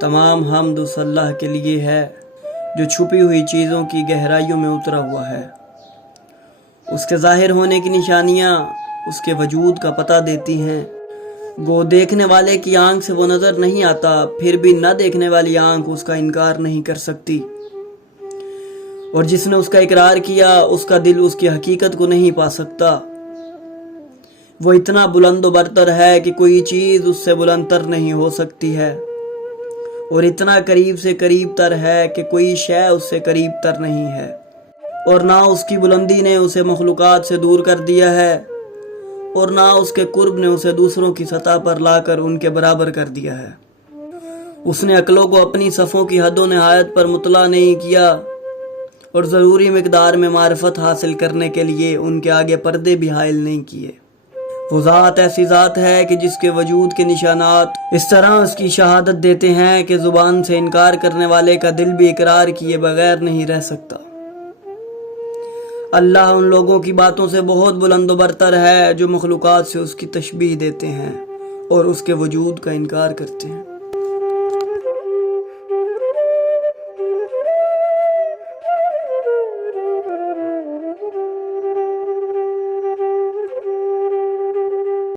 تمام حمد اس اللہ کے لیے ہے جو چھپی ہوئی چیزوں کی گہرائیوں میں اترا ہوا ہے۔ اس کے ظاہر ہونے کی نشانیاں اس کے وجود کا پتہ دیتی ہیں۔ گو دیکھنے والے کی آنکھ سے وہ نظر نہیں آتا، پھر بھی نہ دیکھنے والی آنکھ اس کا انکار نہیں کر سکتی، اور جس نے اس کا اقرار کیا اس کا دل اس کی حقیقت کو نہیں پا سکتا۔ وہ اتنا بلند و برتر ہے کہ کوئی چیز اس سے بلند تر نہیں ہو سکتی ہے، اور اتنا قریب سے قریب تر ہے کہ کوئی شے اس سے قریب تر نہیں ہے، اور نہ اس کی بلندی نے اسے مخلوقات سے دور کر دیا ہے، اور نہ اس کے قرب نے اسے دوسروں کی سطح پر لا کر ان کے برابر کر دیا ہے۔ اس نے عقلوں کو اپنی صفوں کی حد و نہایت پر مطلع نہیں کیا، اور ضروری مقدار میں معرفت حاصل کرنے کے لیے ان کے آگے پردے بھی حائل نہیں کیے۔ وہ ذات ایسی ذات ہے کہ جس کے وجود کے نشانات اس طرح اس کی شہادت دیتے ہیں کہ زبان سے انکار کرنے والے کا دل بھی اقرار کیے بغیر نہیں رہ سکتا۔ اللہ ان لوگوں کی باتوں سے بہت بلند و برتر ہے جو مخلوقات سے اس کی تشبیہ دیتے ہیں اور اس کے وجود کا انکار کرتے ہیں۔